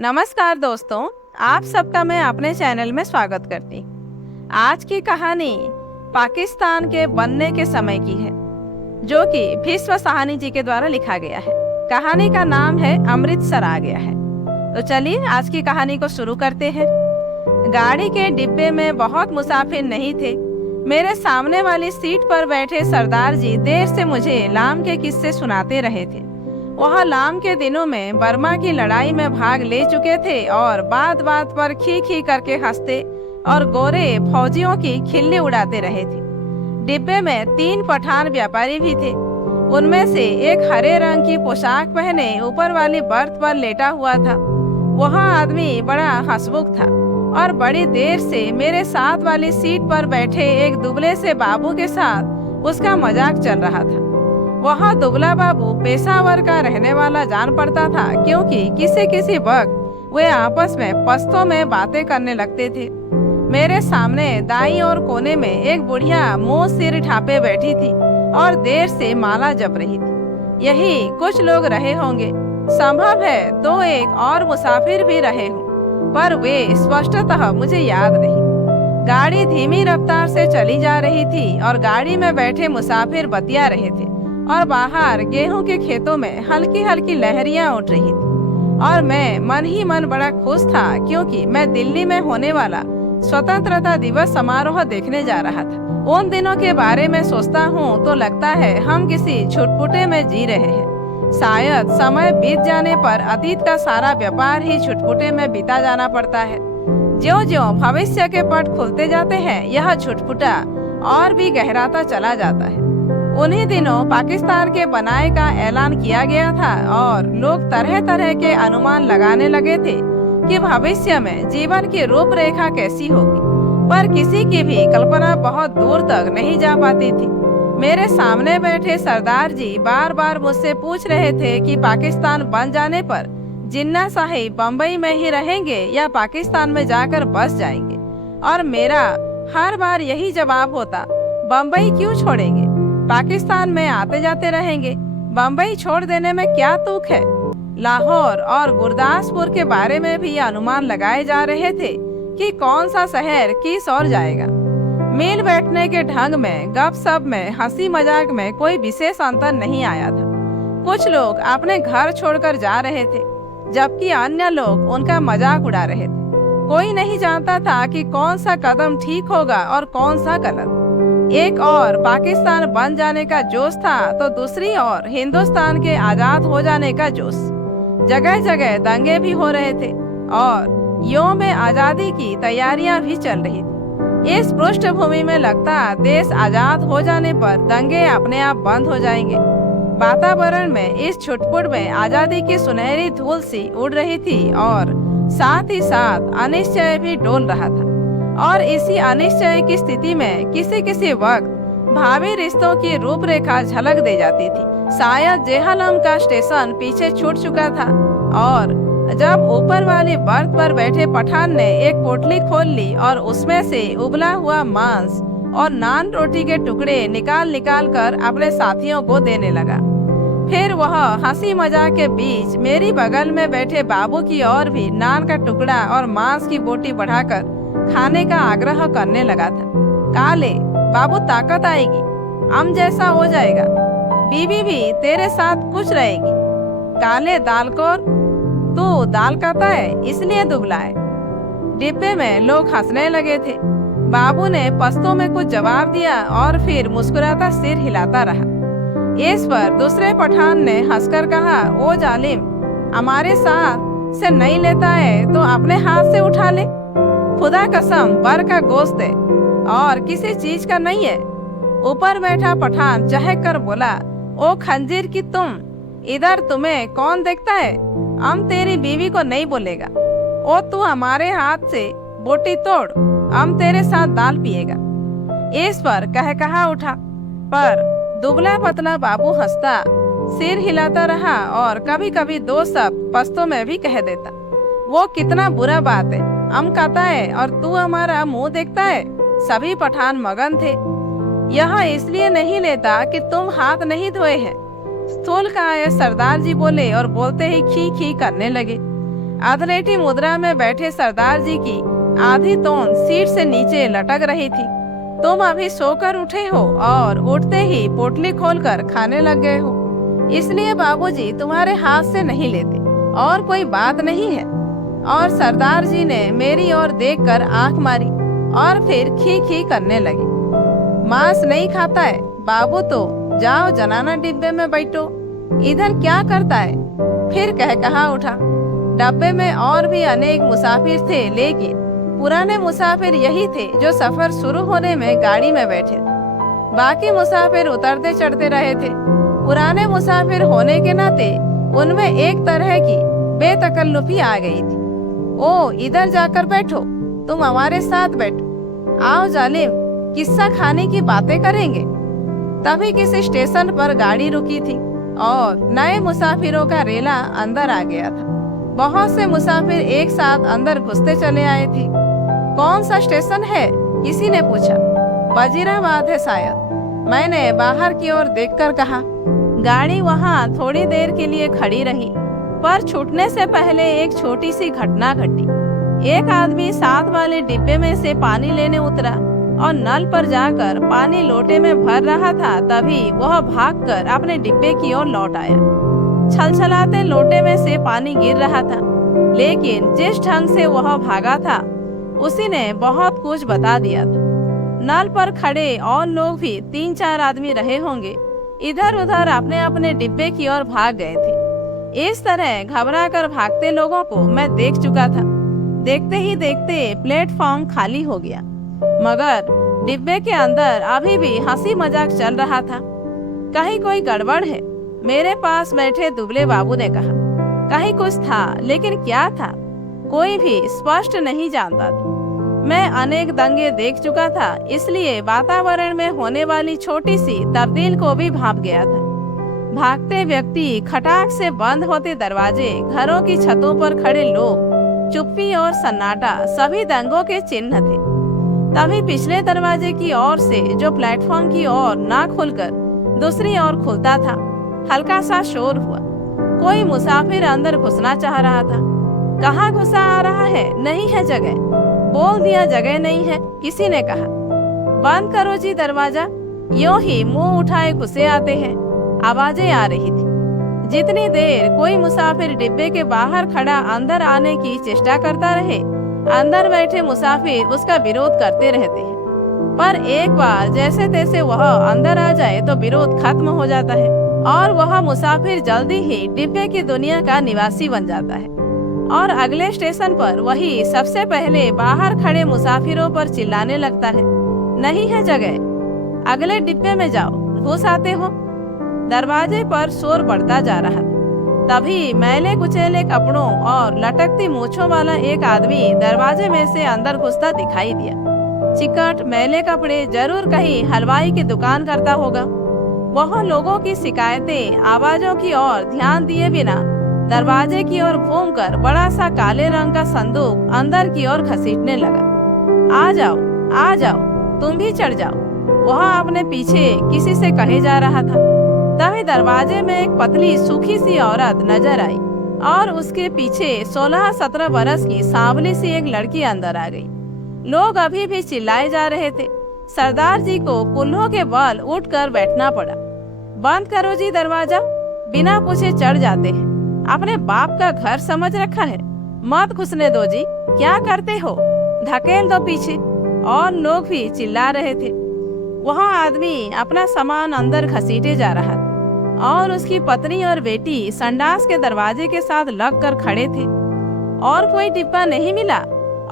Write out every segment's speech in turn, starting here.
नमस्कार दोस्तों, आप सबका मैं अपने चैनल में स्वागत करती। आज की कहानी पाकिस्तान के बनने के समय की है, जो कि भीष्म साहनी जी के द्वारा लिखा गया है। कहानी का नाम है अमृतसर आ गया है। तो चलिए आज की कहानी को शुरू करते हैं। गाड़ी के डिब्बे में बहुत मुसाफिर नहीं थे। मेरे सामने वाली सीट पर बैठे सरदार जी देर से मुझे लाम के किस्से सुनाते रहे थे। वह लाम के दिनों में बर्मा की लड़ाई में भाग ले चुके थे और बात बात पर खी खी करके हंसते और गोरे फौजियों की खिल्ली उड़ाते रहे थे। डिब्बे में 3 पठान व्यापारी भी थे। उनमें से एक हरे रंग की पोशाक पहने ऊपर वाली बर्थ पर लेटा हुआ था। वह आदमी बड़ा हंसमुख था और बड़ी देर से मेरे साथ वाली सीट पर बैठे एक दुबले से बाबू के साथ उसका मजाक चल रहा था। वह दुबला बाबू पेशावर का रहने वाला जान पड़ता था, क्योंकि किसी किसी वक्त वे आपस में पश्तो में बातें करने लगते थे। मेरे सामने दाईं और कोने में एक बुढ़िया मुंह सिर ढापे बैठी थी और देर से माला जप रही थी। यही कुछ लोग रहे होंगे। संभव है 2-1 और मुसाफिर भी रहे हों, पर वे स्पष्टतः मुझे याद नहीं। गाड़ी धीमी रफ्तार से चली जा रही थी और गाड़ी में बैठे मुसाफिर बतिया रहे थे और बाहर गेहूं के खेतों में हल्की हल्की लहरियां उठ रही थी। और मैं मन ही मन बड़ा खुश था, क्योंकि मैं दिल्ली में होने वाला स्वतंत्रता दिवस समारोह देखने जा रहा था। उन दिनों के बारे में सोचता हूँ तो लगता है हम किसी छुटपुटे में जी रहे हैं। शायद समय बीत जाने पर अतीत का सारा व्यापार ही छुटपुटे में बीता जाना पड़ता है। ज्यों-ज्यों भविष्य के पट खुलते जाते हैं, यह छुटपुटा और भी गहराता चला जाता है। उन्हीं दिनों पाकिस्तान के बनाए का ऐलान किया गया था और लोग तरह तरह के अनुमान लगाने लगे थे कि भविष्य में जीवन की रूपरेखा कैसी होगी, पर किसी की भी कल्पना बहुत दूर तक नहीं जा पाती थी। मेरे सामने बैठे सरदार जी बार बार मुझसे पूछ रहे थे कि पाकिस्तान बन जाने पर जिन्ना साहिब बम्बई में ही रहेंगे या पाकिस्तान में जाकर बस जाएंगे, और मेरा हर बार यही जवाब होता, बम्बई क्यों छोड़ेंगे, पाकिस्तान में आते जाते रहेंगे। बम्बई छोड़ देने में क्या तुक है। लाहौर और गुरदासपुर के बारे में भी अनुमान लगाए जा रहे थे कि कौन सा शहर किस ओर जाएगा। मिल बैठने के ढंग में, गपशप में, हंसी मजाक में कोई विशेष अंतर नहीं आया था। कुछ लोग अपने घर छोड़कर जा रहे थे, जबकि अन्य लोग उनका मजाक उड़ा रहे थे। कोई नहीं जानता था कि कौन सा कदम ठीक होगा और कौन सा गलत। एक और पाकिस्तान बन जाने का जोश था तो दूसरी ओर हिंदुस्तान के आजाद हो जाने का जोश। जगह जगह दंगे भी हो रहे थे और यौम आजादी की तैयारियां भी चल रही थी। इस पृष्ठभूमि में लगता देश आजाद हो जाने पर दंगे अपने आप बंद हो जाएंगे। वातावरण में इस छुटपुट में आजादी की सुनहरी धूल सी उड़ रही थी और साथ ही साथ अनिश्चय भी डोल रहा था। और इसी अनिश्चय की स्थिति में किसी किसी वक्त भावी रिश्तों की रूपरेखा झलक दे जाती थी। शायद जेहलम का स्टेशन पीछे छूट चुका था और जब ऊपर वाली बर्थ पर बैठे पठान ने एक पोटली खोल ली और उसमें से उबला हुआ मांस और नान रोटी के टुकड़े निकाल निकाल कर अपने साथियों को देने लगा। फिर वह हंसी मजाक के बीच मेरी बगल में बैठे बाबू की ओर भी नान का टुकड़ा और मांस की बोटी बढ़ाकर खाने का आग्रह करने लगा था। काले बाबू, ताकत आएगी, हम जैसा हो जाएगा, बीवी भी तेरे साथ खुश रहेगी। काले दालकोर, तू दाल खाता है इसलिए दुबला है। डिब्बे में लोग हंसने लगे थे। बाबू ने पश्तो में कुछ जवाब दिया और फिर मुस्कुराता सिर हिलाता रहा। इस पर दूसरे पठान ने हंसकर कहा, ओ जालिम, हमारे साथ से नहीं लेता है तो अपने हाथ से उठा ले। खुदा कसम बर का गोश्त है और किसी चीज का नहीं है। ऊपर बैठा पठान चहक कर बोला, ओ खंजीर की तुम, इधर तुम्हें कौन देखता है, हम तेरी बीवी को नहीं बोलेगा। ओ तू हमारे हाथ से बोटी तोड़, हम तेरे साथ दाल पिएगा। इस पर कहा उठा, पर दुबला पतला बाबू हंसता सिर हिलाता रहा और कभी कभी 2 शब्द पश्तो में भी कह देता। वो कितना बुरा बात है, हम कहता है और तू हमारा मुंह देखता है। सभी पठान मगन थे। यह इसलिए नहीं लेता कि तुम हाथ नहीं धोए हैं, स्थूल का सरदार जी बोले और बोलते ही खी खी करने लगे। अधलेटी मुद्रा में बैठे सरदार जी की आधी तोंद सीट से नीचे लटक रही थी। तुम अभी सोकर उठे हो और उठते ही पोटली खोलकर खाने लग गए हो, इसलिए बाबूजी तुम्हारे हाथ से नहीं लेते, और कोई बात नहीं है। और सरदार जी ने मेरी ओर देखकर आंख मारी और फिर खी खी करने लगे। मांस नहीं खाता है बाबू तो जाओ जनाना डिब्बे में बैठो, इधर क्या करता है। फिर कहा उठा। डब्बे में और भी अनेक मुसाफिर थे, लेकिन पुराने मुसाफिर यही थे जो सफर शुरू होने में गाड़ी में बैठे थे। बाकी मुसाफिर उतरते चढ़ते रहे थे। पुराने मुसाफिर होने के नाते उनमें एक तरह की बेतकल्लुफी आ गई थी। ओ इधर जाकर बैठो, तुम हमारे साथ बैठो, आओ जालिम किस्सा खाने की बातें करेंगे। तभी किसी स्टेशन पर गाड़ी रुकी थी और नए मुसाफिरों का रेला अंदर आ गया था। बहुत से मुसाफिर एक साथ अंदर घुसते चले आए थे। कौन सा स्टेशन है, किसी ने पूछा। वजीराबाद है शायद, मैंने बाहर की ओर देखकर कहा। गाड़ी वहाँ थोड़ी देर के लिए खड़ी रही, पर छूटने से पहले एक छोटी सी घटना घटी। एक आदमी साथ वाले डिब्बे में से पानी लेने उतरा और नल पर जाकर पानी लोटे में भर रहा था। तभी वह भागकर अपने डिब्बे की ओर लौट आया। छलछलाते लोटे में से पानी गिर रहा था, लेकिन जिस ढंग से वह भागा था उसी ने बहुत कुछ बता दिया था। नल पर खड़े और लोग भी 3-4 आदमी रहे होंगे, इधर उधर अपने अपने डिब्बे की ओर भाग गए थे। इस तरह घबराकर भागते लोगों को मैं देख चुका था। देखते ही देखते प्लेटफॉर्म खाली हो गया, मगर डिब्बे के अंदर अभी भी हंसी मजाक चल रहा था। कहीं कोई गड़बड़ है, मेरे पास बैठे दुबले बाबू ने कहा। कहीं कुछ था, लेकिन क्या था कोई भी स्पष्ट नहीं जानता था। मैं अनेक दंगे देख चुका था, इसलिए वातावरण में होने वाली छोटी सी तब्दील को भी भांप गया था। भागते व्यक्ति, खटाक से बंद होते दरवाजे, घरों की छतों पर खड़े लोग, चुप्पी और सन्नाटा सभी दंगों के चिन्ह थे। तभी पिछले दरवाजे की ओर से, जो प्लेटफॉर्म की ओर ना खुलकर दूसरी ओर खुलता था, हल्का सा शोर हुआ। कोई मुसाफिर अंदर घुसना चाह रहा था। कहाँ घुसा आ रहा है, नहीं है जगह। बोल दिया जगह नहीं है, किसी ने कहा। बंद करो जी दरवाजा, यूं ही मुंह उठाए घुसे आते हैं, आवाजें आ रही थी। जितनी देर कोई मुसाफिर डिब्बे के बाहर खड़ा अंदर आने की चेष्टा करता रहे, अंदर बैठे मुसाफिर उसका विरोध करते रहते हैं। पर एक बार जैसे तैसे वह अंदर आ जाए तो विरोध खत्म हो जाता है और वह मुसाफिर जल्दी ही डिब्बे की दुनिया का निवासी बन जाता है। और अगले स्टेशन पर वही सबसे पहले बाहर खड़े मुसाफिरों पर चिल्लाने लगता है, नहीं है जगह, अगले डिब्बे में जाओ, घुस आते हो। दरवाजे पर शोर बढ़ता जा रहा था। तभी मैले कुचेले कपड़ों और लटकती मूंछों वाला एक आदमी दरवाजे में से अंदर घुसता दिखाई दिया। चिकट मैले कपड़े, जरूर कहीं हलवाई की दुकान करता होगा। वह लोगों की शिकायतें, आवाजों की ओर ध्यान दिए बिना दरवाजे की ओर घूमकर बड़ा सा काले रंग का संदूक अंदर की ओर घसीटने लगा। आ जाओ, आ जाओ, तुम भी चढ़ जाओ, वह अपने पीछे किसी से कहे जा रहा था। तभी दरवाजे में एक पतली सूखी सी औरत नजर आई और उसके पीछे 16-17 बरस की सांवली सी एक लड़की अंदर आ गई। लोग अभी भी चिल्लाए जा रहे थे। सरदार जी को कुल्हों के बल उठकर बैठना पड़ा। बंद करो जी दरवाजा, बिना पूछे चढ़ जाते हैं, अपने बाप का घर समझ रखा है, मत घुसने दो जी, क्या करते हो, धकेल दो पीछे। और लोग भी चिल्ला रहे थे। वह आदमी अपना सामान अंदर घसीटे जा रहा था और उसकी पत्नी और बेटी संडास के दरवाजे के साथ लगकर खड़े थे। और कोई डिब्बा नहीं मिला,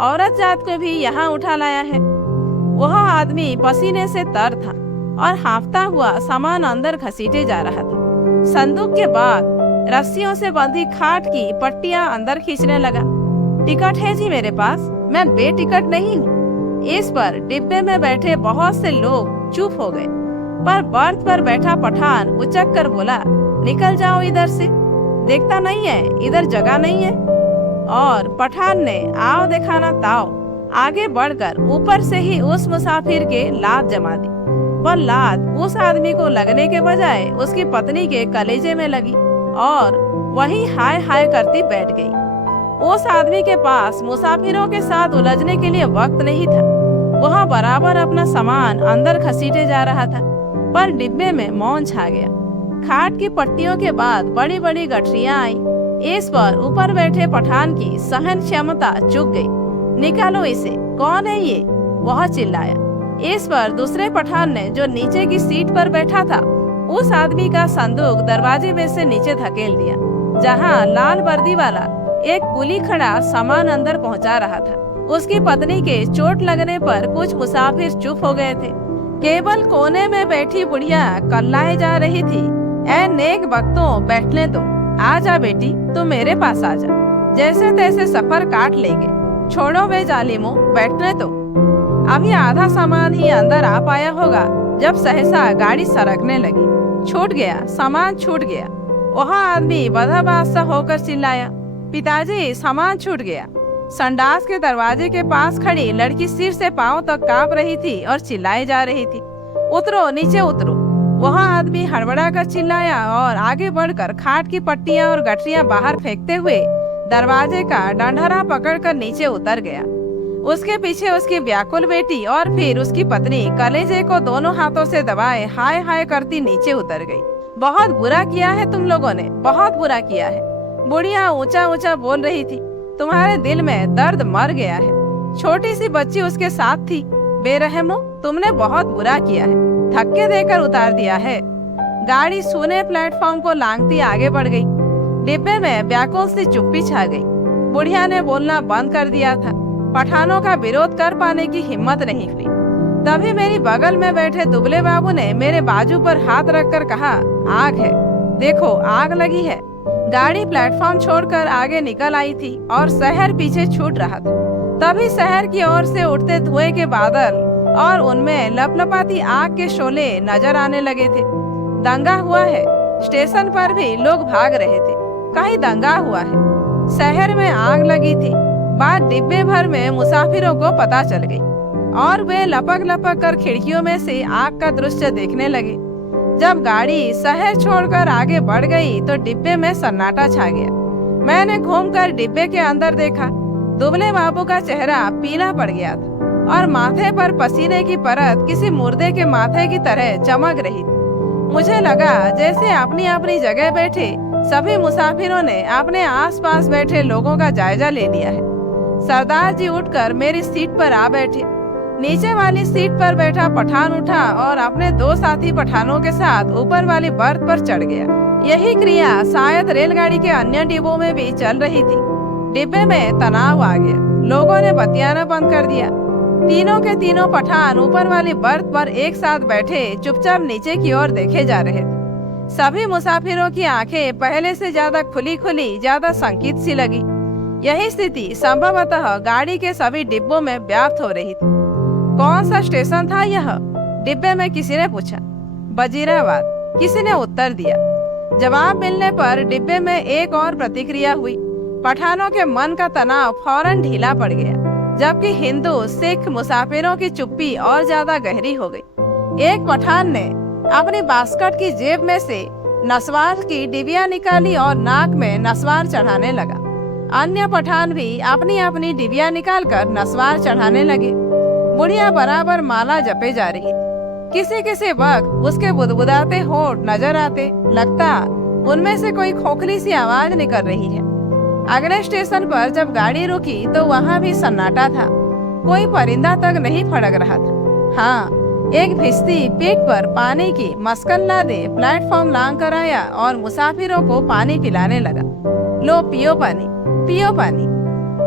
औरत जात को भी यहाँ उठा लाया है। वह आदमी पसीने से तर था और हांफता हुआ सामान अंदर घसीटे जा रहा था। संदूक के बाद रस्सियों से बंधी खाट की पट्टियां अंदर खींचने लगा। टिकट है जी मेरे पास, मैं बेटिकट नहीं हूँ। इस पर डिब्बे में बैठे बहुत से लोग चुप हो गए, पर बर्थ पर बैठा पठान उचक कर बोला, निकल जाओ इधर से, देखता नहीं है इधर जगह नहीं है। और पठान ने आओ दिखाना ताव आगे बढ़कर ऊपर से ही उस मुसाफिर के लात जमा दी। पर लात उस आदमी को लगने के बजाय उसकी पत्नी के कलेजे में लगी और वही हाय हाय करती बैठ गई। उस आदमी के पास मुसाफिरों के साथ उलझने के लिए वक्त नहीं था। वह बराबर अपना सामान अंदर घसीटे जा रहा था, पर डिब्बे में मौन छा गया। खाट की पट्टियों के बाद बड़ी बड़ी गठरियां आई। इस पर ऊपर बैठे पठान की सहन क्षमता चुक गई। निकालो इसे, कौन है ये? वह चिल्लाया। इस पर दूसरे पठान ने, जो नीचे की सीट पर बैठा था, उस आदमी का संदूक दरवाजे में से नीचे धकेल दिया, जहां लाल वर्दी वाला एक कुली खड़ा सामान अंदर पहुंचा रहा था। उसकी पत्नी के चोट लगने पर कुछ मुसाफिर चुप हो गए थे। केवल कोने में बैठी बुढ़िया कल्लाए जा रही थी। ऐ नेक वक्तों, बैठने दो। आ जा बेटी, तू मेरे पास आ जा। जैसे तैसे सफर काट लेंगे। छोड़ो वे जालिमों, बैठने दो। अभी आधा सामान ही अंदर आ पाया होगा जब सहसा गाड़ी सरकने लगी। छूट गया, सामान छूट गया। वह आदमी बदहवास सा होकर चिल्लाया, पिताजी, सामान छूट गया। संडास के दरवाजे के पास खड़ी लड़की सिर से पांव तक कांप रही थी और चिल्लाई जा रही थी, उतरो, नीचे उतरो। वह आदमी हड़बड़ा कर चिल्लाया और आगे बढ़कर खाट की पट्टियां और गठरियां बाहर फेंकते हुए दरवाजे का डंडरा पकड़कर नीचे उतर गया। उसके पीछे उसकी व्याकुल बेटी और फिर उसकी पत्नी कलेजे को दोनों हाथों से दबाए हाय हाय करती नीचे उतर गई। बहुत बुरा किया है तुम लोगों ने, बहुत बुरा किया है। बुढ़िया ऊंचा ऊंचा बोल रही थी, तुम्हारे दिल में दर्द मर गया है। छोटी सी बच्ची उसके साथ थी। बेरहमो, तुमने बहुत बुरा किया है, धक्के देकर उतार दिया है। गाड़ी सूने प्लेटफॉर्म को लांघती आगे बढ़ गई। डिब्बे में व्याकुल सी चुप्पी छा गई। बुढ़िया ने बोलना बंद कर दिया था। पठानों का विरोध कर पाने की हिम्मत नहीं हुई। तभी मेरी बगल में बैठे दुबले बाबू ने मेरे बाजू पर हाथ रखकर कहा, आग है, देखो आग लगी है। गाड़ी प्लेटफॉर्म छोड़कर आगे निकल आई थी और शहर पीछे छूट रहा था। तभी शहर की ओर से उठते धुएं के बादल और उनमें लपलपाती आग के शोले नजर आने लगे थे। दंगा हुआ है। स्टेशन पर भी लोग भाग रहे थे, कहीं दंगा हुआ है। शहर में आग लगी थी। बात डिब्बे भर में मुसाफिरों को पता चल गई और वे लपक लपक कर खिड़कियों में से आग का दृश्य देखने लगे। जब गाड़ी शहर छोड़कर आगे बढ़ गई तो डिब्बे में सन्नाटा छा गया। मैंने घूमकर डिब्बे के अंदर देखा। दुबले बाबू का चेहरा पीला पड़ गया था और माथे पर पसीने की परत किसी मुर्दे के माथे की तरह चमक रही थी। मुझे लगा जैसे अपनी अपनी जगह बैठे सभी मुसाफिरों ने अपने आसपास बैठे लोगों का जायजा ले लिया है। सरदार जी उठकर मेरी सीट पर आ बैठे। नीचे वाली सीट पर बैठा पठान उठा और अपने दो साथी पठानों के साथ ऊपर वाली बर्थ पर चढ़ गया। यही क्रिया शायद रेलगाड़ी के अन्य डिब्बों में भी चल रही थी। डिब्बे में तनाव आ गया। लोगों ने बतियाना बंद कर दिया। तीनों के तीनों पठान ऊपर वाली बर्थ पर एक साथ बैठे चुपचाप नीचे की ओर देखे जा रहे थे। सभी मुसाफिरों की आंखें पहले से ज्यादा खुली खुली, ज्यादा संकित सी लगी। यही स्थिति संभवतः गाड़ी के सभी डिब्बों में व्याप्त हो रही थी। कौन सा स्टेशन था यह? डिब्बे में किसी ने पूछा। वजीराबाद, किसी ने उत्तर दिया। जवाब मिलने पर डिब्बे में एक और प्रतिक्रिया हुई। पठानों के मन का तनाव फौरन ढीला पड़ गया, जबकि हिंदू सिख मुसाफिरों की चुप्पी और ज्यादा गहरी हो गई। एक पठान ने अपनी बास्केट की जेब में से नस्वार की डिबिया निकाली और नाक में नस्वार चढ़ाने लगा। अन्य पठान भी अपनी अपनी डिबिया निकालकर नस्वार चढ़ाने लगे। बुढ़िया बराबर माला जपे जा रही। किसी किसी वक्त उसके बुदबुदाते होंठ नजर आते, लगता उनमें से कोई खोखली सी आवाज निकल रही है। अगले स्टेशन पर जब गाड़ी रुकी तो वहाँ भी सन्नाटा था। कोई परिंदा तक नहीं फड़क रहा था। हाँ, एक भिश्ती पीठ पर पानी की मस्कन लादे प्लेटफॉर्म लांग कर आया और मुसाफिरों को पानी पिलाने लगा। लो पियो पानी, पियो पानी।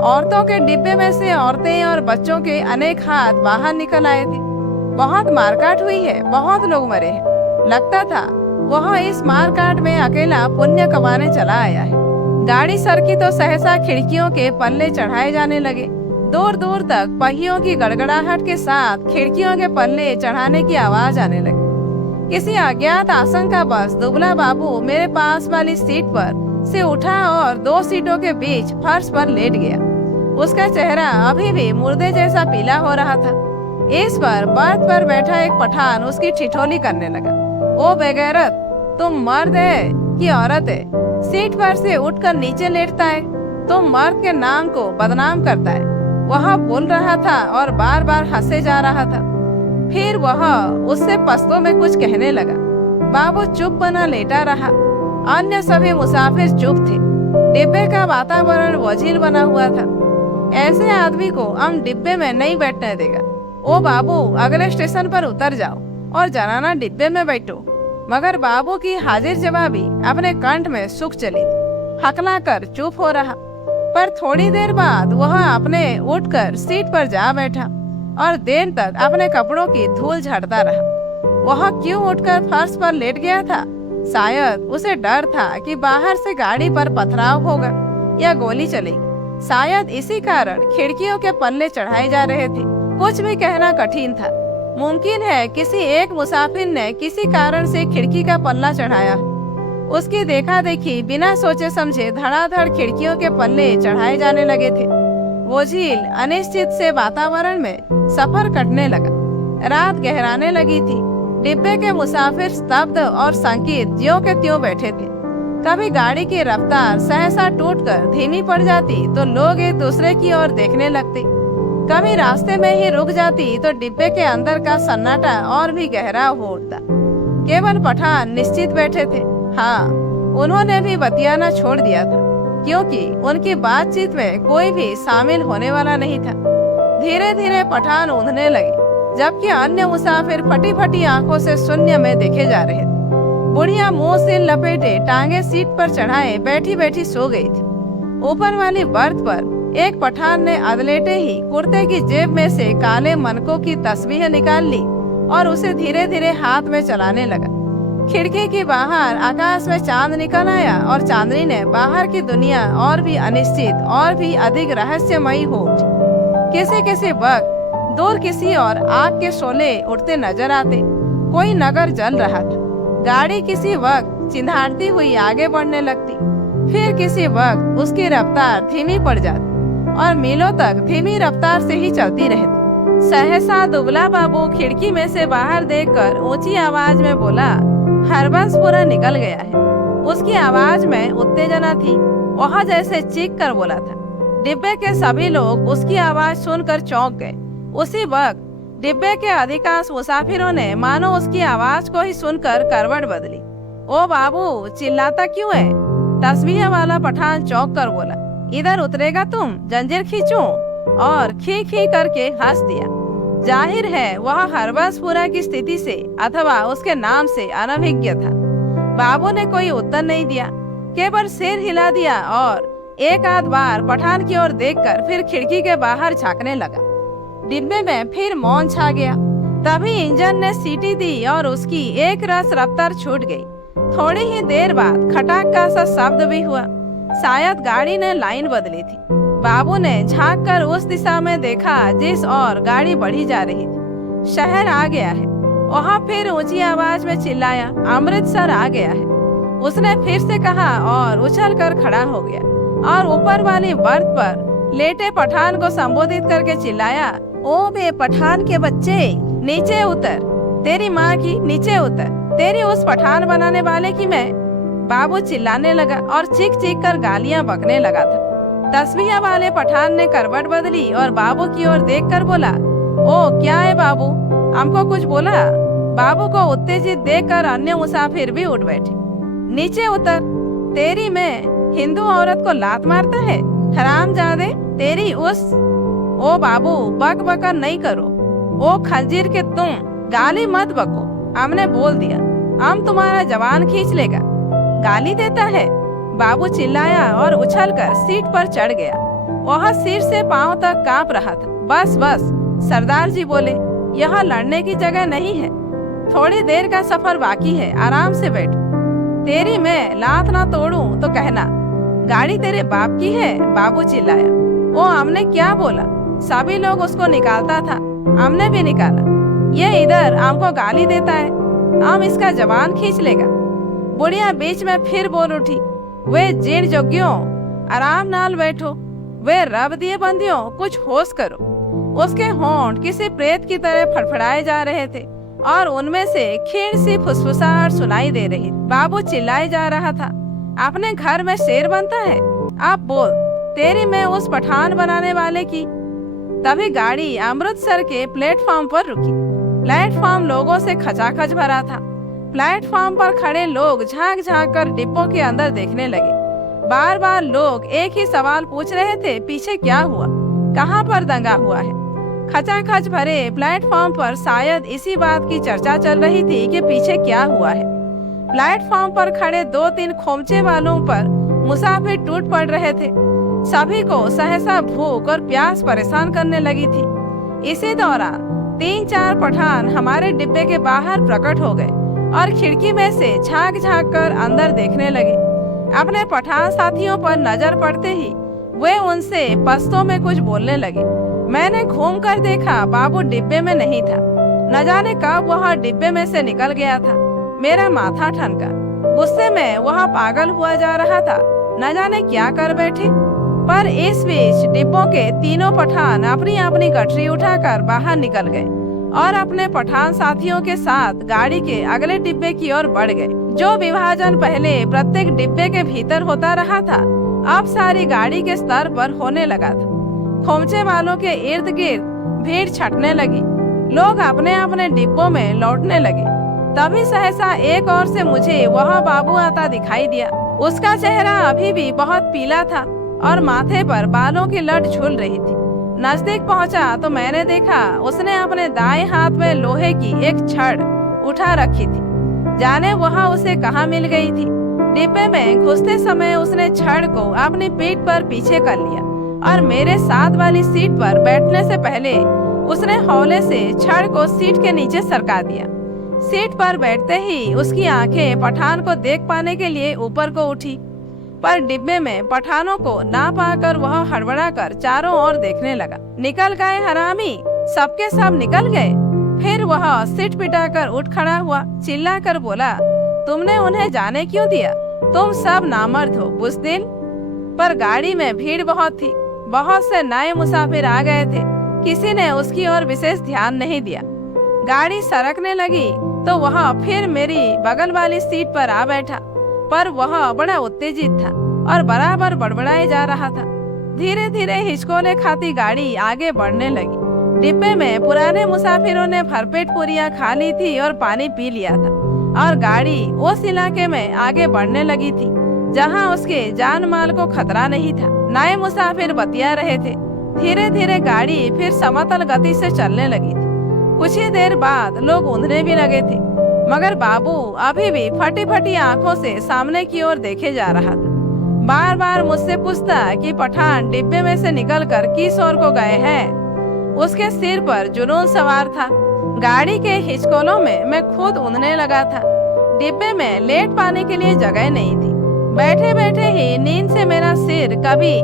औरतों के डिब्बे में से औरतें और बच्चों के अनेक हाथ बाहर निकल आए थे। बहुत मारकाट हुई है, बहुत लोग मरे हैं। लगता था वह इस मारकाट में अकेला पुण्य कमाने चला आया है। गाड़ी सरकी तो सहसा खिड़कियों के पल्ले चढ़ाए जाने लगे। दूर दूर तक पहियों की गड़गड़ाहट के साथ खिड़कियों के पल्ले चढ़ाने की आवाज आने लगी। किसी अज्ञात आशंका बस दुबला बाबू मेरे पास वाली सीट पर से उठा और दो सीटों के बीच फर्श पर लेट गया। उसका चेहरा अभी भी मुर्दे जैसा पीला हो रहा था। इस पर बर्थ पर बैठा एक पठान उसकी ठिठोली करने लगा। ओ बेगैरत, तुम मर्द है कि औरत है? सीट पर से उठकर नीचे लेटता है। तुम मर्द के नाम को बदनाम करता है। वह बोल रहा था और बार बार हंसे जा रहा था। फिर वह उससे पश्तो में कुछ कहने लगा। बाबू चुप बना लेटा रहा। अन्य सभी मुसाफिर चुप थे। डिब्बे का वातावरण वजील बना हुआ था। ऐसे आदमी को हम डिब्बे में नहीं बैठने देगा। ओ बाबू, अगले स्टेशन पर उतर जाओ और जनाना डिब्बे में बैठो। मगर बाबू की हाजिर जवाबी अपने कंठ में सूख चली। हकला कर चुप हो रहा। पर थोड़ी देर बाद वह अपने उठकर सीट पर जा बैठा और देर तक अपने कपड़ों की धूल झाड़ता रहा। वह क्यों उठकर फर्श पर लेट गया था? शायद उसे डर था कि बाहर से गाड़ी पर पथराव होगा या गोली चलेगी। शायद इसी कारण खिड़कियों के पल्ले चढ़ाए जा रहे थे। कुछ भी कहना कठिन था। मुमकिन है किसी एक मुसाफिर ने किसी कारण से खिड़की का पल्ला चढ़ाया। उसकी देखा देखी बिना सोचे समझे धड़ाधड़ खिड़कियों के पल्ले चढ़ाए जाने लगे थे। वो झील अनिश्चित से वातावरण में सफर कटने लगा। रात गहराने लगी थी। डिब्बे के मुसाफिर स्तब्ध और संकीर्ण ज्यों के त्यों बैठे थे। कभी गाड़ी की रफ्तार सहसा टूटकर धीमी पड़ जाती तो लोग एक दूसरे की ओर देखने लगते। कभी रास्ते में ही रुक जाती तो डिब्बे के अंदर का सन्नाटा और भी गहरा हो उठता। केवल पठान निश्चित बैठे थे। हाँ, उन्होंने भी बतियाना छोड़ दिया था, क्योंकि उनकी बातचीत में कोई भी शामिल होने वाला नहीं था। धीरे धीरे पठान ऊँधने लगे, जबकि अन्य मुसाफिर फटी फटी आंखों से शून्य में देखे जा रहे थे। बुढ़िया मुंह से लपेटे टांगे सीट पर चढ़ाए बैठी बैठी सो गई थी। ऊपर वाली बर्थ पर एक पठान ने अदलेटे ही कुर्ते की जेब में से काले मनकों की तस्वीर निकाल ली और उसे धीरे धीरे हाथ में चलाने लगा। खिड़की के बाहर आकाश में चांद निकल आया और चांदनी ने बाहर की दुनिया और भी अनिश्चित और भी अधिक रहस्यमयी हो उठी। किसी किसी वक्त दूर किसी और आग के शोले उठते नजर आते। कोई नगर जल रहा था। गाड़ी किसी वक्त चिंधाड़ती हुई आगे बढ़ने लगती, फिर किसी वक्त उसकी रफ्तार धीमी पड़ जाती और मीलों तक धीमी रफ्तार से ही चलती रहती। सहसा दुबला बाबू खिड़की में से बाहर देखकर ऊंची आवाज में बोला, हरबंस पूरा निकल गया है। उसकी आवाज में उत्तेजना थी। वह जैसे चीख कर बोला था। डिब्बे के सभी लोग उसकी आवाज सुनकर चौंक गए। उसी वक्त डिब्बे के अधिकांश मुसाफिरों ने मानो उसकी आवाज को ही सुनकर करवट बदली। ओ बाबू, चिल्लाता क्यों है? तस्बीह वाला पठान चौंक कर बोला, इधर उतरेगा तुम, जंजीर खींचूं? और खी खी करके हंस दिया। जाहिर है वह हरबंसपुरा की स्थिति से अथवा उसके नाम से अनभिज्ञ था। बाबू ने कोई उत्तर नहीं दिया, केवल सिर हिला दिया और एक आध बार पठान की ओर देखकर फिर खिड़की के बाहर झांकने लगा। डिब्बे में फिर मौन छा गया। तभी इंजन ने सीटी दी और उसकी एक रस रफ्तार छूट गई। थोड़ी ही देर बाद खटाक का सा शब्द भी हुआ। शायद गाड़ी ने लाइन बदली थी। बाबू ने झांक कर उस दिशा में देखा जिस ओर गाड़ी बढ़ी जा रही थी। शहर आ गया है। वहाँ फिर ऊंची आवाज में चिल्लाया, अमृतसर आ गया है। उसने फिर से कहा और उछल कर खड़ा हो गया और ऊपर वाली बर्थ पर लेटे पठान को संबोधित करके चिल्लाया, ओ बे पठान के बच्चे, नीचे उतर। तेरी माँ की नीचे उतर। तेरी उस पठान बनाने वाले की मैं। बाबू चिल्लाने लगा और चीख चीख कर गालियां बकने लगा था। तस्बीह वाले पठान ने करवट बदली और बाबू की ओर देखकर बोला, ओ क्या है बाबू, हमको कुछ बोला? बाबू को उत्तेजित देखकर अन्य मुसाफिर भी उठ बैठे। नीचे उतर। तेरी मैं हिंदू औरत को लात मारता है? हरामजादे, तेरी उस। ओ बाबू, बक बकर नहीं करो। ओ खंजीर के तुम, गाली मत बको। हमने बोल दिया, हम तुम्हारा जवान खींच लेगा। गाली देता है? बाबू चिल्लाया और उछलकर सीट पर चढ़ गया। वह सिर से पांव तक कांप रहा था। बस बस, सरदार जी बोले, यह लड़ने की जगह नहीं है। थोड़ी देर का सफर बाकी है, आराम से बैठो। तेरी मैं लात ना तोड़ूं तो कहना। गाड़ी तेरे बाप की है? बाबू चिल्लाया। वो हमने क्या बोला? सभी लोग उसको निकालता था, हमने भी निकाला। ये इधर हमको गाली देता है, हम इसका जवान खींच लेगा। बुढ़िया बीच में फिर बोल उठी, वे जीर्ण जोगियों, आराम नाल बैठो। वे रब दिए बंदियों, कुछ होश करो। उसके होंठ किसी प्रेत की तरह फड़फड़ाए जा रहे थे और उनमें से क्षीण सी फुसफुसाहट सुनाई दे रही। बाबू चिल्लाए जा रहा था, अपने घर में शेर बनता है? आप बोल, तेरी मैं उस पठान बनाने वाले की। तभी गाड़ी अमृतसर के प्लेटफॉर्म पर रुकी। प्लेटफॉर्म लोगों से खचाखच भरा था। प्लेटफॉर्म पर खड़े लोग झांक झांक कर डिब्बों के अंदर देखने लगे। बार बार लोग एक ही सवाल पूछ रहे थे, पीछे क्या हुआ, कहाँ पर दंगा हुआ है। खचाखच भरे प्लेटफॉर्म पर शायद इसी बात की चर्चा चल रही थी कि पीछे क्या हुआ है। प्लेटफॉर्म पर खड़े 2-3 खोमचे वालों पर मुसाफिर टूट पड़ रहे थे। सभी को सहसा भूख और प्यास परेशान करने लगी थी। इसी दौरान 3-4 पठान हमारे डिब्बे के बाहर प्रकट हो गए और खिड़की में से झांक झांक कर अंदर देखने लगे। अपने पठान साथियों पर नजर पड़ते ही वे उनसे पश्तो में कुछ बोलने लगे। मैंने घूम कर देखा, बाबू डिब्बे में नहीं था। न जाने कब वह डिब्बे में से निकल गया था। मेरा माथा ठनका। गुस्से में वह पागल हुआ जा रहा था, न जाने क्या कर बैठे। पर इस बीच डिब्बों के तीनों पठान अपनी अपनी गठरी उठाकर बाहर निकल गए और अपने पठान साथियों के साथ गाड़ी के अगले डिब्बे की ओर बढ़ गए। जो विभाजन पहले प्रत्येक डिब्बे के भीतर होता रहा था, अब सारी गाड़ी के स्तर पर होने लगा था। खोमचे वालों के इर्द गिर्द भीड़ छटने लगी। लोग अपने अपने डिब्बों में लौटने लगे। तभी सहसा एक ओर से मुझे वह बाबू आता दिखाई दिया। उसका चेहरा अभी भी बहुत पीला था और माथे पर बालों की लट झूल रही थी। नजदीक पहुंचा तो मैंने देखा उसने अपने दाएं हाथ में लोहे की एक छड़ उठा रखी थी। जाने वह उसे कहाँ मिल गई थी। डिब्बे में घुसते समय उसने छड़ को अपनी पीठ पर पीछे कर लिया और मेरे साथ वाली सीट पर बैठने से पहले उसने हौले से छड़ को सीट के नीचे सरका दिया। सीट पर बैठते ही उसकी आंखें पठान को देख पाने के लिए ऊपर को उठी, पर डिब्बे में पठानों को ना पाकर वह हड़बड़ाकर चारों ओर देखने लगा। निकल गए हरामी, सबके सब निकल गए। फिर वह सीट पिटाकर उठ खड़ा हुआ, चिल्लाकर बोला, तुमने उन्हें जाने क्यों दिया? तुम सब नामर्द हो बुज़दिल। पर गाड़ी में भीड़ बहुत थी। बहुत से नए मुसाफिर आ गए थे। किसी ने उसकी ओर विशेष ध्यान नहीं दिया। गाड़ी सरकने लगी तो वह फिर मेरी बगल वाली सीट पर आ बैठा, पर वह बड़ा उत्तेजित था और बराबर बड़बड़ाए जा रहा था। धीरे धीरे हिचकोले खाती गाड़ी आगे बढ़ने लगी। डिब्बे में पुराने मुसाफिरों ने भरपेट पूरियां खा ली थी और पानी पी लिया था और गाड़ी उस इलाके में आगे बढ़ने लगी थी जहां उसके जान माल को खतरा नहीं था। नए मुसाफिर बतिया रहे थे। धीरे धीरे गाड़ी फिर समतल गति से चलने लगी थी। कुछ ही देर बाद लोग ऊँधने भी लगे थे, मगर बाबू अभी भी फटी फटी आंखों से सामने की ओर देखे जा रहा था। बार बार मुझसे पूछता कि पठान डिब्बे में से निकलकर किस ओर को गए हैं। उसके सिर पर जुनून सवार था। गाड़ी के हिचकोलों में मैं खुद ऊँधने लगा था। डिब्बे में लेट पाने के लिए जगह नहीं थी। बैठे बैठे ही नींद से मेरा सिर कभी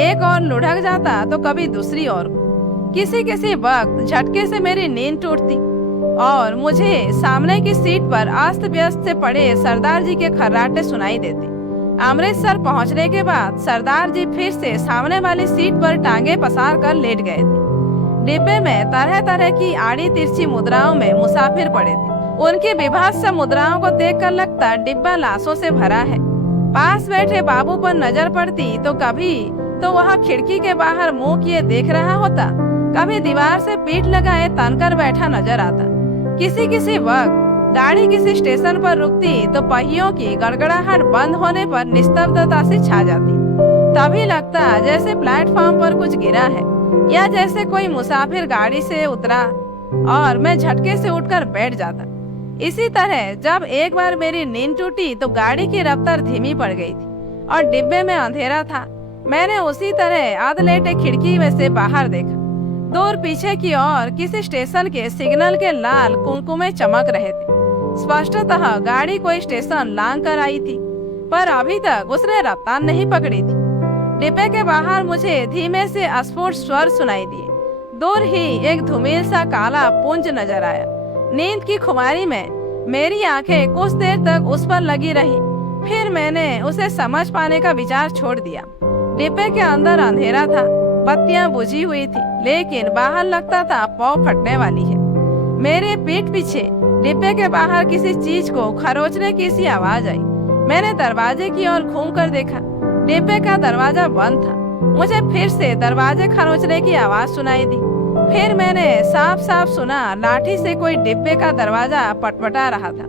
एक और लुढ़क जाता तो कभी दूसरी ओर। किसी किसी वक्त झटके से मेरी नींद टूटती और मुझे सामने की सीट पर अस्त व्यस्त से पड़े सरदार जी के खर्राटे सुनाई देते। अमृतसर पहुंचने के बाद सरदार जी फिर से सामने वाली सीट पर टांगे पसार कर लेट गए थे। डिब्बे में तरह तरह की आड़ी तिरछी मुद्राओं में मुसाफिर पड़े थे। उनकी विभत्स मुद्राओं को देखकर लगता डिब्बा लाशों से भरा है। पास बैठे बाबू पर नजर पड़ती तो कभी तो वह खिड़की के बाहर मुंह किए देख रहा होता, कभी दीवार से पीठ लगाए तनकर बैठा नजर आता। किसी किसी वक्त गाड़ी किसी स्टेशन पर रुकती तो पहियों की गड़गड़ाहट बंद होने पर निस्तब्धता से छा जाती। तभी लगता जैसे प्लेटफॉर्म पर कुछ गिरा है या जैसे कोई मुसाफिर गाड़ी से उतरा और मैं झटके से उठकर बैठ जाता। इसी तरह जब एक बार मेरी नींद टूटी तो गाड़ी की रफ्तार धीमी पड़ गई थी और डिब्बे में अंधेरा था। मैंने उसी तरह आधलेटे खिड़की में से बाहर देखा। दूर पीछे की ओर किसी स्टेशन के सिग्नल के लाल कुमकुमे चमक रहे थे। स्पष्टतः गाड़ी कोई स्टेशन लांग कर आई थी, पर अभी तक उसने रफ्तार नहीं पकड़ी थी। डिब्बे के बाहर मुझे धीमे से अस्फुट स्वर सुनाई दिए। दूर ही एक धूमिल सा काला पुंज नजर आया। नींद की खुमारी में मेरी आंखें कुछ देर तक उस पर लगी रही। फिर मैंने उसे समझ पाने का विचार छोड़ दिया। डिब्बे के अंदर अंधेरा था, बत्तियां बुझी हुई थी, लेकिन बाहर लगता था पौ फटने वाली है। मेरे पीठ पीछे डिब्बे के बाहर किसी चीज को खरोचने की सी आवाज आई। मैंने दरवाजे की ओर घूमकर देखा। डिब्बे का दरवाजा बंद था मुझे फिर से दरवाजे खरोंचने की आवाज सुनाई दी। फिर मैंने साफ साफ सुना लाठी से कोई डिब्बे का दरवाजा पटपटा रहा था।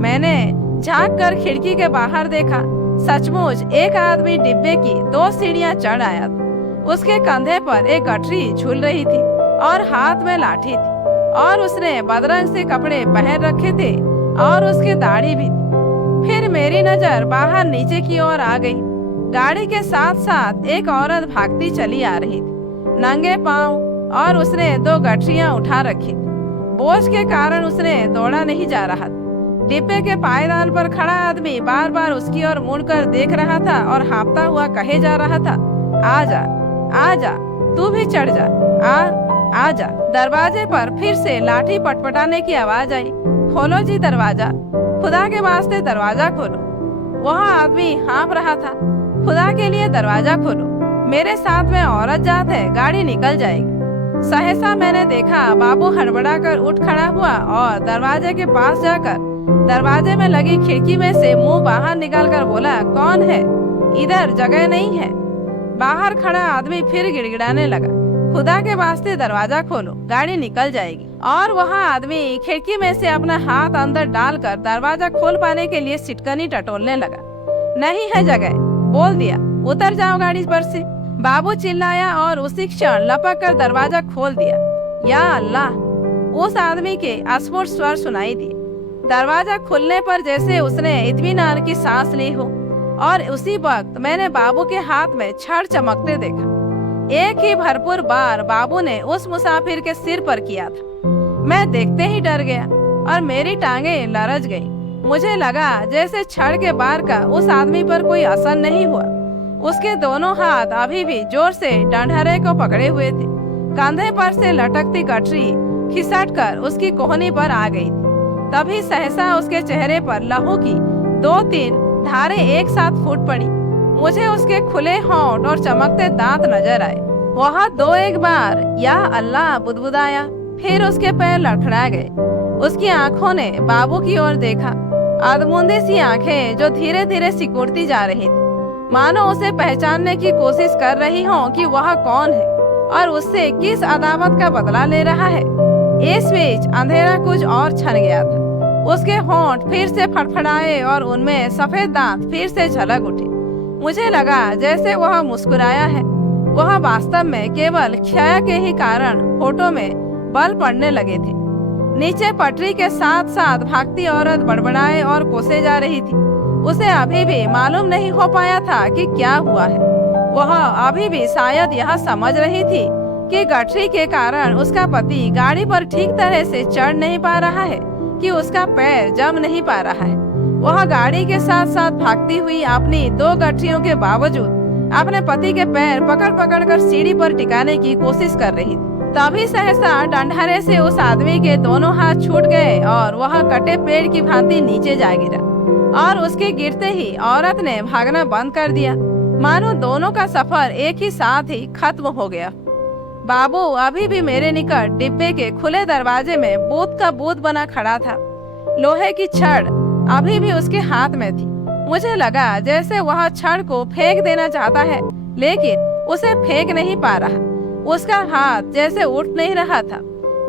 मैंने झांक कर खिड़की के बाहर देखा। सचमुच एक आदमी डिब्बे की 2 सीढ़ियां चढ़ आया था। उसके कंधे पर एक गठरी झूल रही थी और हाथ में लाठी थी, और उसने बदरंग से कपड़े पहन रखे थे और उसकी दाढ़ी भी थी। फिर मेरी नजर बाहर नीचे की ओर आ गई। गाड़ी के साथ साथ एक औरत भागती चली आ रही थी, नंगे पांव, और उसने 2 गठरियां उठा रखी थी। बोझ के कारण उसने दौड़ा नहीं जा रहा था। डिब्बे के पायदान पर खड़ा आदमी बार बार उसकी ओर मुड़कर देख रहा था और हाँफता हुआ कहे जा रहा था, आ जा, तू भी चढ़ जा, आ जा। दरवाजे पर फिर से लाठी पटपटाने की आवाज आई। खोलो जी दरवाजा, खुदा के वास्ते दरवाजा खोलो। वह आदमी हाँफ रहा था। खुदा के लिए दरवाजा खोलो, मेरे साथ में औरत जात है, गाड़ी निकल जाएगी। सहसा मैंने देखा बाबू हड़बड़ाकर उठ खड़ा हुआ और दरवाजे के पास जाकर दरवाजे में लगी खिड़की में से मुंह बाहर निकालकर बोला, कौन है? इधर जगह नहीं है। बाहर खड़ा आदमी फिर गिड़गिड़ाने लगा, खुदा के वास्ते दरवाजा खोलो, गाड़ी निकल जाएगी। और वह आदमी खिड़की में से अपना हाथ अंदर डालकर दरवाजा खोल पाने के लिए सिटकनी टटोलने लगा। नहीं है जगह, बोल दिया, उतर जाओ गाड़ी पर से। बाबू चिल्लाया और उसी क्षण लपक कर दरवाजा खोल दिया। या अल्लाह, उस आदमी के अस्फुट स्वर सुनाई दिए। दरवाजा खुलने पर जैसे उसने इत्मीनान की सांस ली हो, और उसी वक्त मैंने बाबू के हाथ में छड़ चमकते देखा। एक ही भरपूर बार बाबू ने उस मुसाफिर के सिर पर किया था। मैं देखते ही डर गया और मेरी टांगें लरज गईं। मुझे लगा जैसे छड़ के बार का उस आदमी पर कोई असर नहीं हुआ। उसके दोनों हाथ अभी भी जोर से डंडहरे को पकड़े हुए थे। कंधे पर से लटकती गठरी खिसक उसकी कोहनी पर आ गई थी। तभी सहसा उसके चेहरे पर लहू की 2-3 धारें एक साथ फूट पड़ी। मुझे उसके खुले होंठ और चमकते दांत नजर आए। वह 2-1 बार या अल्लाह बुदबुदाया, फिर उसके पैर लड़खड़ा गए। उसकी आंखों ने बाबू की ओर देखा, अधमूंदी सी आंखें जो धीरे धीरे सिकुड़ती जा रही थी, मानो उसे पहचानने की कोशिश कर रही हो कि वह कौन है और उससे किस अदावत का बदला ले रहा है। इस बीच अंधेरा कुछ और छन गया था। उसके होंठ फिर से फड़फड़ाए और उनमें सफेद दांत फिर से झलक उठे। मुझे लगा जैसे वह मुस्कुराया है। वह वास्तव में केवल क्षय के ही कारण होठों में बल पड़ने लगे थे। नीचे पटरी के साथ साथ भागती औरत बड़बड़ाए और कोसे जा रही थी। उसे अभी भी मालूम नहीं हो पाया था कि क्या हुआ है। वह अभी भी शायद यह समझ रही थी कि गठरी के कारण उसका पति गाड़ी पर ठीक तरह से चढ़ नहीं पा रहा है, कि उसका पैर जम नहीं पा रहा है। वह गाड़ी के साथ साथ भागती हुई अपनी 2 गठरियों के बावजूद अपने पति के पैर पकड़ पकड़ कर सीढ़ी पर टिकाने की कोशिश कर रही थी। तभी सहसा डंडहरे से उस आदमी के दोनों हाथ छूट गए और वह कटे पेड़ की भांति नीचे जा गिरा, और उसके गिरते ही औरत ने भागना बंद कर दिया, मानो दोनों का सफर एक ही साथ ही खत्म हो गया। बाबू अभी भी मेरे निकट डिब्बे के खुले दरवाजे में बूथ का बूथ बना खड़ा था। लोहे की छड़ अभी भी उसके हाथ में थी। मुझे लगा जैसे वह छड़ को फेंक देना चाहता है, लेकिन उसे फेंक नहीं पा रहा। उसका हाथ जैसे उठ नहीं रहा था।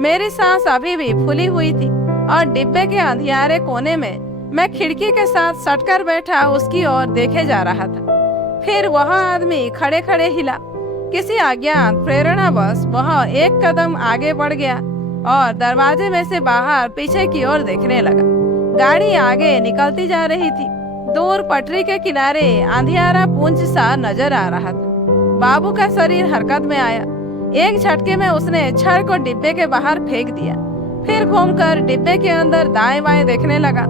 मेरी सांस अभी भी फूली हुई थी और डिब्बे के अंधियारे कोने में मैं खिड़की के साथ सटकर बैठा उसकी ओर देखे जा रहा था। फिर वह आदमी खड़े खड़े हिला। किसी अज्ञात प्रेरणावश वह एक कदम आगे बढ़ गया और दरवाजे में से बाहर पीछे की ओर देखने लगा। गाड़ी आगे निकलती जा रही थी। दूर पटरी के किनारे अंधियारा पुंज सा नजर आ रहा था। बाबू का शरीर हरकत में आया। एक झटके में उसने छड़ को डिब्बे के बाहर फेंक दिया। फिर घूमकर डिब्बे के अंदर दाएं बाएं देखने लगा।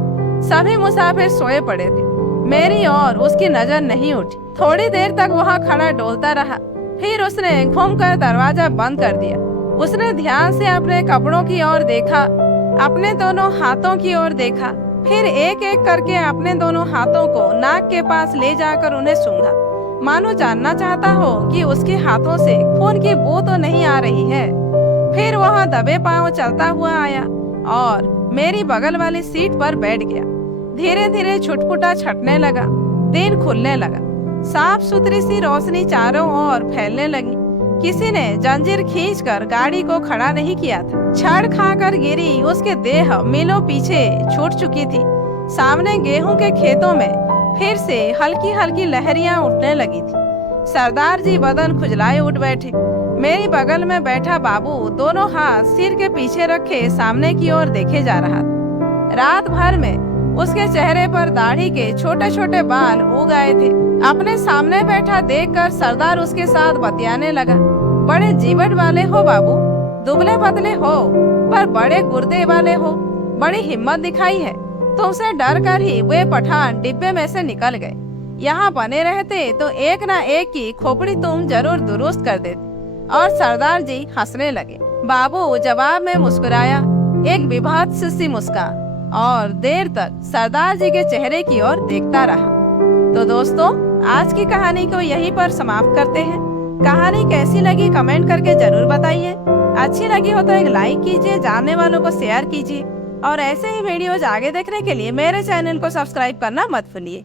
सभी मुसाफिर सोए पड़े थे। मेरी और उसकी नजर नहीं उठी। थोड़ी देर तक वह खड़ा डोलता रहा। फिर उसने घूमकर दरवाजा बंद कर दिया। उसने ध्यान से अपने कपड़ों की ओर देखा, अपने दोनों हाथों की ओर देखा, फिर एक एक करके अपने दोनों हाथों को नाक के पास ले जाकर उन्हें सूंघा, मानो जानना चाहता हो कि उसके हाथों से खून की बू तो नहीं आ रही है। फिर वह दबे पांव चलता हुआ आया और मेरी बगल वाली सीट पर बैठ गया। धीरे धीरे छुटपुटा छटने लगा। दिन खुलने लगा। साफ सुथरी सी रोशनी चारों ओर फैलने लगी। किसी ने जंजीर खींचकर गाड़ी को खड़ा नहीं किया था। छड़ खाकर गिरी उसके देह मीलों पीछे छूट चुकी थी। सामने गेहूं के खेतों में फिर से हल्की हल्की लहरियां उठने लगी थी। सरदार जी बदन खुजलाए उठ बैठे। मेरी बगल में बैठा बाबू दोनों हाथ सिर के पीछे रखे सामने की ओर देखे जा रहा था। रात भर में उसके चेहरे पर दाढ़ी के छोटे छोटे बाल उग आए थे। अपने सामने बैठा देखकर सरदार उसके साथ बतियाने लगा। बड़े जीवट वाले हो बाबू, दुबले पतले हो पर बड़े गुर्दे वाले हो। बड़ी हिम्मत दिखाई है। तुमसे डर कर ही वे पठान डिब्बे में से निकल गए। यहाँ बने रहते तो एक ना एक की खोपड़ी तुम जरूर दुरुस्त कर देते। और सरदार जी हंसने लगे। बाबू जवाब में मुस्कुराया, एक विभत्स सी मुस्कान, और देर तक सरदार जी के चेहरे की ओर देखता रहा। तो दोस्तों, आज की कहानी को यहीं पर समाप्त करते हैं। कहानी कैसी लगी कमेंट करके जरूर बताइए। अच्छी लगी हो तो एक लाइक कीजिए, जानने वालों को शेयर कीजिए और ऐसे ही वीडियोज आगे देखने के लिए मेरे चैनल को सब्सक्राइब करना मत भूलिए।